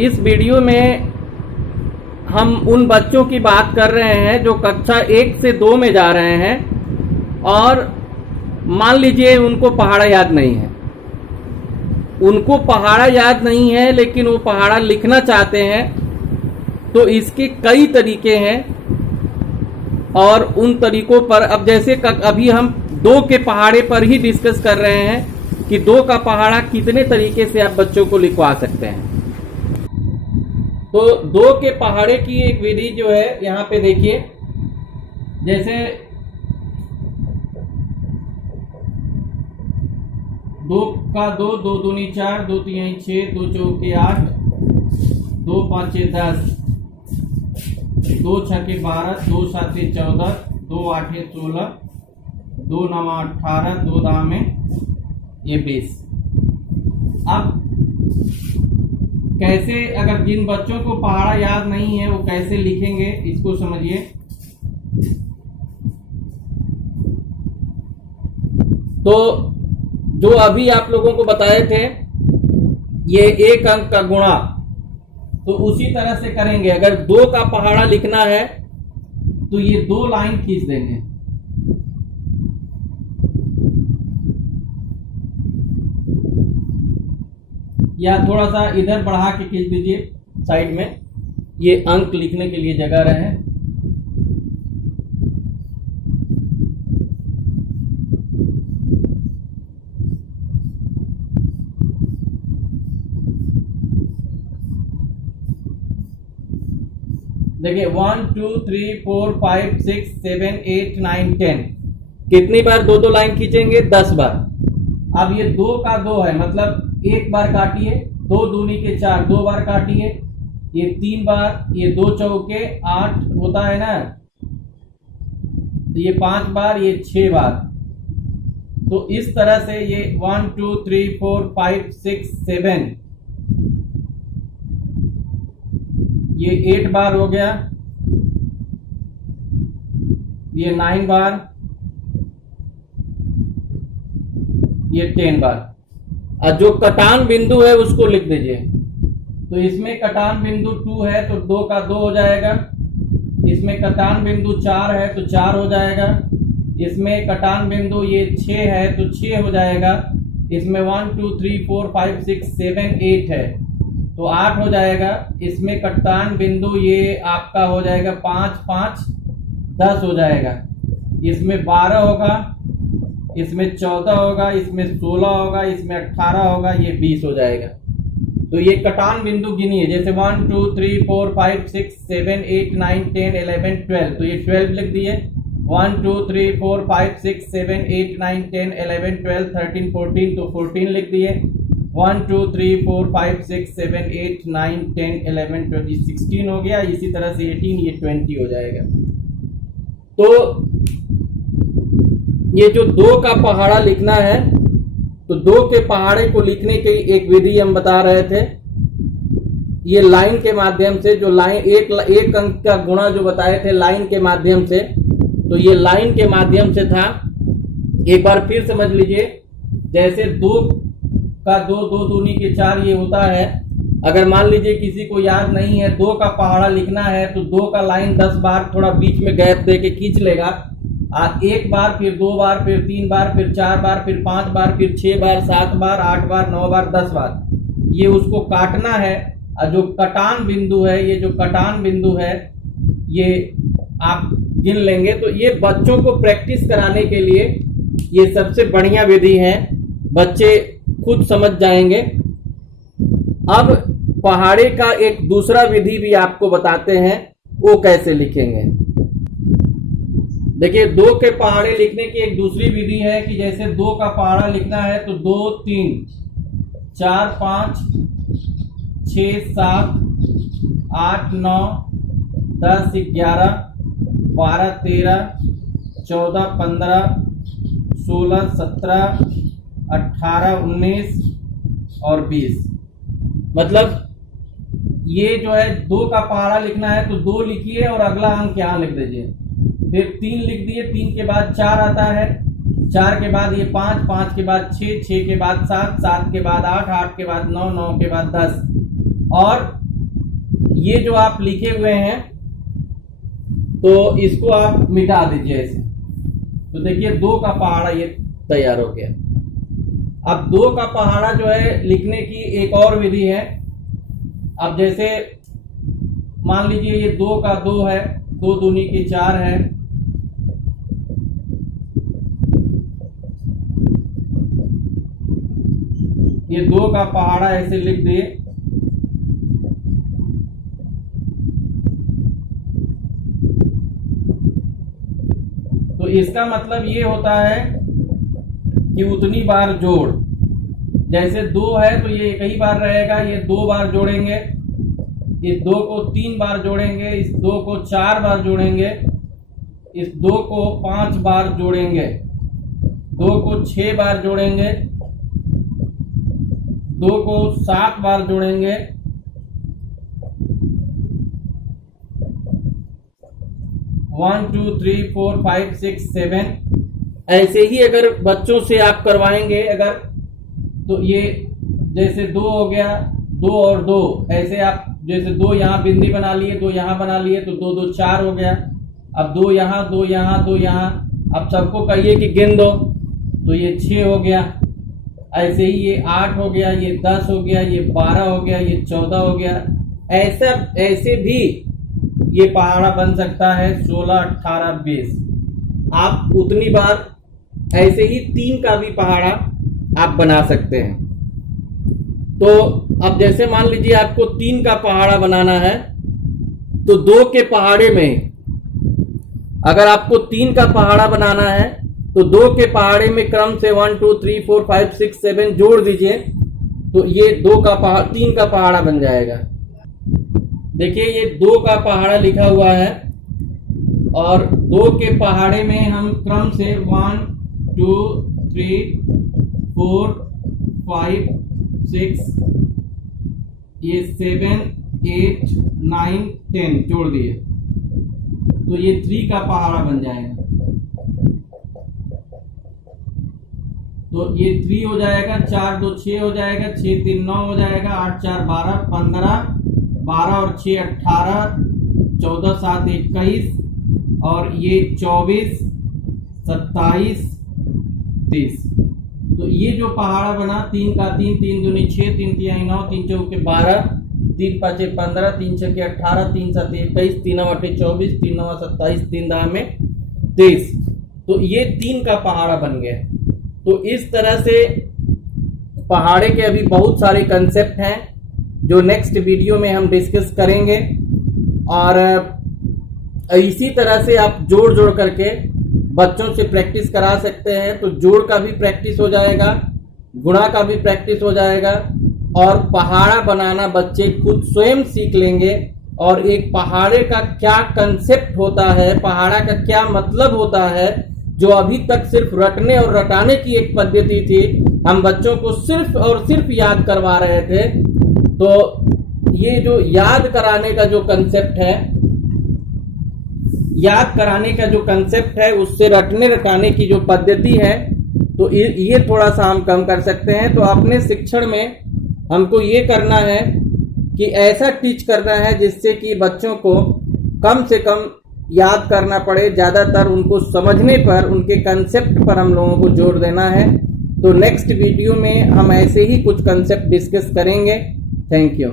इस वीडियो में हम उन बच्चों की बात कर रहे हैं जो कक्षा 1 से 2 में जा रहे हैं और मान लीजिए उनको पहाड़ा याद नहीं है। उनको पहाड़ा याद नहीं है लेकिन वो पहाड़ा लिखना चाहते हैं, तो इसके कई तरीके हैं और उन तरीकों पर अब जैसे अभी हम 2 के पहाड़े पर ही डिस्कस कर रहे हैं कि 2 का पहाड़ा कितने तरीके से आप बच्चों को लिखवा सकते हैं। तो 2 के पहाड़े की एक विधि जो है यहाँ पे देखिए, जैसे 2 का 2, 2 दूनी 4, 2 तीन 6, 2 चौके 8, 2 पाँचे 10, 2 छके 12, 2 साते 14, 2 आठे 16, 2 नवा 18, 2 दामे ये 20। अब कैसे, अगर जिन बच्चों को पहाड़ा याद नहीं है वो कैसे लिखेंगे इसको समझिए। तो जो अभी आप लोगों को बताए थे ये 1 अंक का गुणा, तो उसी तरह से करेंगे। अगर 2 का पहाड़ा लिखना है तो ये 2 लाइन खींच देंगे, या थोड़ा सा इधर बढ़ा के खींच दीजिए साइड में, ये अंक लिखने के लिए जगह रहे। देखिए 1 2 3 4 5 6 7 8 9 10, कितनी बार 2 लाइन खींचेंगे? 10 बार। अब ये 2 का 2 है, मतलब 1 बार काटिए, 2 दूनी के 4 2 बार काटिए, ये 3 बार, ये 2 चौके 8 होता है ना, ये 5 बार, ये 6 बार। तो इस तरह से ये 1 2 3 4 5 6 7, ये 8 बार हो गया, ये 9 बार, ये 10 बार। और जो कटान बिंदु है उसको लिख दीजिए। तो इसमें कटान बिंदु 2 है तो 2 का 2 हो जाएगा, इसमें कटान बिंदु 4 है तो 4 हो जाएगा, इसमें कटान बिंदु ये 6 है तो 6 हो जाएगा, इसमें 1 2 3 4 5 6 7 8 है तो 8 हो जाएगा, इसमें कटान बिंदु ये आपका हो जाएगा 5 5 10 हो जाएगा, इसमें 12 होगा, इसमें 14 होगा, इसमें 16 होगा, इसमें 18 होगा, ये 20 हो जाएगा। तो ये कटान बिंदु गिनिए, जैसे 1 2 3 4 5 6 7 8 9 10 11 12, तो ये 12 लिख दिए। 1 2 3 4 5 6 7 8 9 10 11 12 13 14, तो 14 लिख दिए। 1 2 3 4 5 6 7 8 9 10 11 12 16 हो गया, इसी तरह से 18, ये 20 हो जाएगा। तो ये जो 2 का पहाड़ा लिखना है, तो 2 के पहाड़े को लिखने की एक विधि हम बता रहे थे, ये लाइन के माध्यम से, जो लाइन एक अंक का गुणा जो बताए थे लाइन के माध्यम से, तो ये लाइन के माध्यम से था। एक बार फिर समझ लीजिए, जैसे 2 का 2 2 दूनी के 4 ये होता है। अगर मान लीजिए किसी को याद नहीं है 2 का पहाड़ा लिखना है तो 2 का लाइन 10 बार थोड़ा बीच में गैप दे के खींच लेगा, 1 बार, फिर 2 बार, फिर 3 बार, फिर 4 बार, फिर 5 बार, फिर 6 बार, 7 बार, 8 बार, 9 बार, 10 बार, ये उसको काटना है। और जो कटान बिंदु है, ये जो कटान बिंदु है ये आप गिन लेंगे। तो ये बच्चों को प्रैक्टिस कराने के लिए ये सबसे बढ़िया विधि है, बच्चे खुद समझ जाएंगे। अब पहाड़े का एक दूसरा विधि भी आपको बताते हैं, वो कैसे लिखेंगे। देखिए 2 के पहाड़े लिखने की एक दूसरी विधि है कि जैसे 2 का पहाड़ा लिखना है तो 2 3 4 5 6 7 8 9 10 11 12 13 14 15 16 17 18 19 और 20। मतलब ये जो है 2 का पहाड़ा लिखना है तो 2 लिखिए और अगला अंक यहाँ लिख दीजिए, फिर 3 लिख दिए, 3 के बाद 4 आता है, 4 के बाद ये 5, 5 के बाद 6, 6 के बाद 7, 7 के बाद 8, 8 के बाद 9, 9 के बाद 10। और ये जो आप लिखे हुए हैं तो इसको आप मिटा दीजिए ऐसे। तो देखिए 2 का पहाड़ा ये तैयार हो गया। अब 2 का पहाड़ा जो है लिखने की एक और विधि है। अब जैसे मान लीजिए ये 2 का 2 है, 2 दूनी की 4 है। ये 2 का पहाड़ा ऐसे लिख दिए। तो इसका मतलब ये होता है कि उतनी बार जोड़, जैसे 2 है तो ये एक ही बार रहेगा, ये 2 बार जोड़ेंगे, इस 2 को 3 बार जोड़ेंगे, इस 2 को 4 बार जोड़ेंगे, इस 2 को 5 बार जोड़ेंगे, 2 को 6 बार जोड़ेंगे, 2 को 7 बार जोड़ेंगे, 1 2 3 4 5 6 7। ऐसे ही अगर बच्चों से आप करवाएंगे अगर, तो ये जैसे 2 हो गया, 2 और 2 ऐसे आप जैसे 2 यहाँ बिंदी बना लिए, 2 यहाँ बना लिए, तो 2 2 4 हो गया। अब 2 यहाँ, 2 यहाँ, 2 यहाँ। अब सबको कहिए कि गिन दो, तो ये 6 हो गया। ऐसे ही ये 8 हो गया, ये 10 हो गया, ये 12 हो गया, ये 14 हो गया। ऐसे भी ये पहाड़ा बन सकता है 16 18 20। आप उतनी बार ऐसे ही 3 का भी पहाड़ा आप बना सकते हैं। तो अब जैसे मान लीजिए आपको 3 का पहाड़ा बनाना है, तो 2 के पहाड़े में अगर आपको 3 का पहाड़ा बनाना है तो 2 के पहाड़े में क्रम से 1 2 3 4 5 6 7 जोड़ दीजिए, तो ये 3 का पहाड़ा बन जाएगा। देखिए ये 2 का पहाड़ा लिखा हुआ है और 2 के पहाड़े में हम क्रम से 1 2 3 4 5 6 ये 7 8 9 10 जोड़ दिए, तो ये 3 का पहाड़ा बन जाएगा। तो ये 3 हो जाएगा, 4 2 6 हो जाएगा, 6 3 9 हो जाएगा, 8 4 12 15, 12 और 6 18, 14 7 21 और ये 24 27 30। तो ये जो पहाड़ा बना 3 का 3 3 दूनी 6 3 तिहाई 9 3 चौके 12 3 5 15 3 6 18 3 7 21 3 9 8 24 3 9 27 3 दाह में 23। तो ये 3 का पहाड़ा बन गया। तो इस तरह से पहाड़े के अभी बहुत सारे कंसेप्ट हैं जो नेक्स्ट वीडियो में हम डिस्कस करेंगे, और इसी तरह से आप जोड़ जोड़ करके बच्चों से प्रैक्टिस करा सकते हैं। तो जोड़ का भी प्रैक्टिस हो जाएगा, गुणा का भी प्रैक्टिस हो जाएगा, और पहाड़ा बनाना बच्चे खुद स्वयं सीख लेंगे। और एक पहाड़े का क्या कंसेप्ट होता है, पहाड़ा का क्या मतलब होता है, जो अभी तक सिर्फ रटने और रटाने की एक पद्धति थी, हम बच्चों को सिर्फ और सिर्फ याद करवा रहे थे। तो ये जो याद कराने का जो कंसेप्ट है, याद कराने का जो कंसेप्ट है, उससे रटने रटाने की जो पद्धति है, तो ये थोड़ा सा हम कम कर सकते हैं। तो अपने शिक्षण में हमको ये करना है कि ऐसा टीच करना है जिससे कि बच्चों को कम से कम याद करना पड़े, ज्यादातर उनको समझने पर, उनके कंसेप्ट पर हम लोगों को जोर देना है। तो नेक्स्ट वीडियो में हम ऐसे ही कुछ कंसेप्ट डिस्कस करेंगे। Thank you.